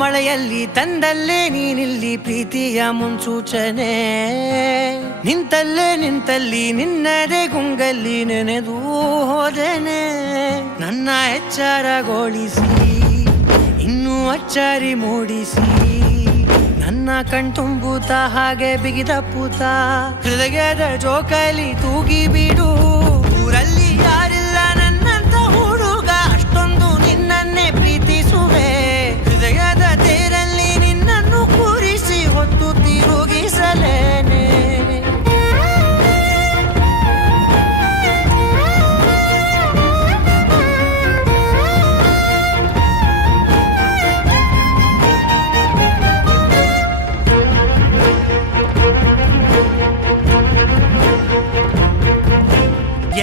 ಮಳೆಯಲ್ಲಿ ತಂದಲ್ಲೇ ನೀನಿಲ್ಲಿ ಪ್ರೀತಿಯ ಮುನ್ಸೂಚನೆ, ನಿಂತಲ್ಲಿ ನಿನ್ನದೇ ಗುಂಗಲ್ಲಿ ನೆನೆದು ಹೋದೆನೆ. ನನ್ನ ಎಚ್ಚರಗೊಳಿಸಿ ಇನ್ನೂ ಅಚ್ಚರಿ ಮೂಡಿಸಿ, ನನ್ನ ಕಣ್ತುಂಬುತ್ತ ಹಾಗೆ ಬಿಗಿದಪ್ಪುತ್ತ ಹೃದಯದ ಜೋಕಾಲಿ ತೂಗಿ ಬಿಡು. ಊರಲ್ಲಿ ಯಾರಿಲ್ಲ ನನ್ನಂತ ಹುಡುಗ, ಅಷ್ಟೊಂದು ನಿನ್ನನ್ನೇ ಪ್ರೀತಿಸುವೆ. ಹೃದಯದ ತೇರಲ್ಲಿ ನಿನ್ನನ್ನು ಕೂರಿಸಿ ಹೊತ್ತು ತಿರುಗಿಸಲೇನೆ.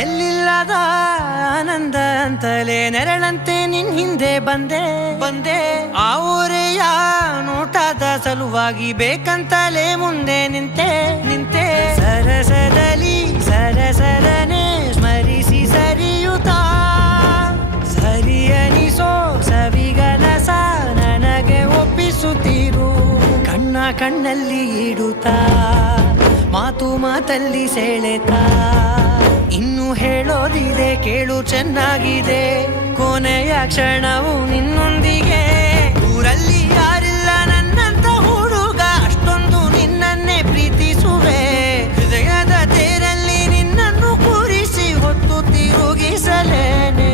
ಎಲ್ಲಿಲ್ಲದ ಆನಂದ ಅಂತಲೇ ನೆರಳಂತೆ ನಿನ್ ಹಿಂದೆ ಬಂದೆ. ಆ ಊರೆಯ ನೋಟದ ಸಲುವಾಗಿ ಬೇಕಂತಲೇ ಮುಂದೆ ನಿಂತೆ. ಸರಸರನೆ ಸ್ಮರಿಸಿ ಸರಿಯುತ್ತಾ, ಸರಿಯನಿಸೋ ಸವಿಗನಸ ನನಗೆ ಒಪ್ಪಿಸುತ್ತೀರು. ಕಣ್ಣಲ್ಲಿ ಇಡುತ್ತಾ, ಮಾತಲ್ಲಿ ಸೆಳೆತಾ, ಇನ್ನು ಹೇಳೋದಿದೆ ಕೇಳು ಚೆನ್ನಾಗಿದೆ. ಕೊನೆಯ ಕ್ಷಣವು ನಿನ್ನೊಂದಿಗೆ. ಊರಲ್ಲಿ ಯಾರಿಲ್ಲ ನನ್ನಂತ ಹುಡುಗ, ಅಷ್ಟೊಂದು ನಿನ್ನನ್ನೇ ಪ್ರೀತಿಸುವೆ. ಹೃದಯದ ತೇರಲ್ಲಿ ನಿನ್ನನ್ನು ಕೂರಿಸಿ ಹೊತ್ತು ತಿರುಗಿಸಲೇನೆ.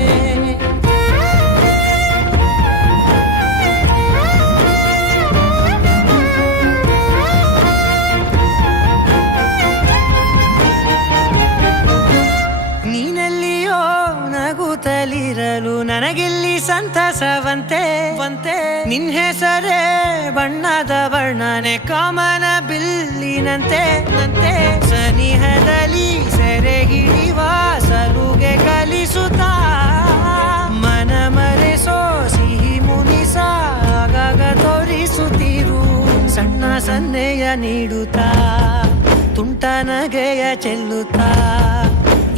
ನಗುತ್ತಲಿರಲು ನನಗಿಲ್ಲಿ ಸಂತಸವಂತೆ. ನಿನ್ ಹೆಸರೇ ಬಣ್ಣದ ವರ್ಣನೆ ಕಾಮನ ಬಿಲ್ಲಿನಂತೆ. ಸನಿಹದಲ್ಲಿ ಸೆರೆ ಹಿಡಿಯುವ ಸಲುಗೆ ಕಲಿಸುತ್ತಾ, ಮನ ಮರೆಸೋ ಸಿಹಿ ಮುನಿಸ ಆಗಾಗ ತೋರಿಸುತ್ತೀರು. ಸಣ್ಣ ಸನ್ನೆಯ ನೀಡುತ್ತಾ, ತುಂಟ ನಗೆಯ ಚೆಲ್ಲುತ್ತಾ,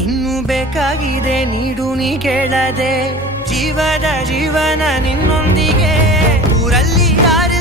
ಇನ್ನು ಬೇಕಾಗಿದೆ ನೀಡು ನೀ ಕೇಳದೆ. ಜೀವನ ನಿನ್ನೊಂದಿಗೆ. ಊರಲ್ಲಿ ಯಾರು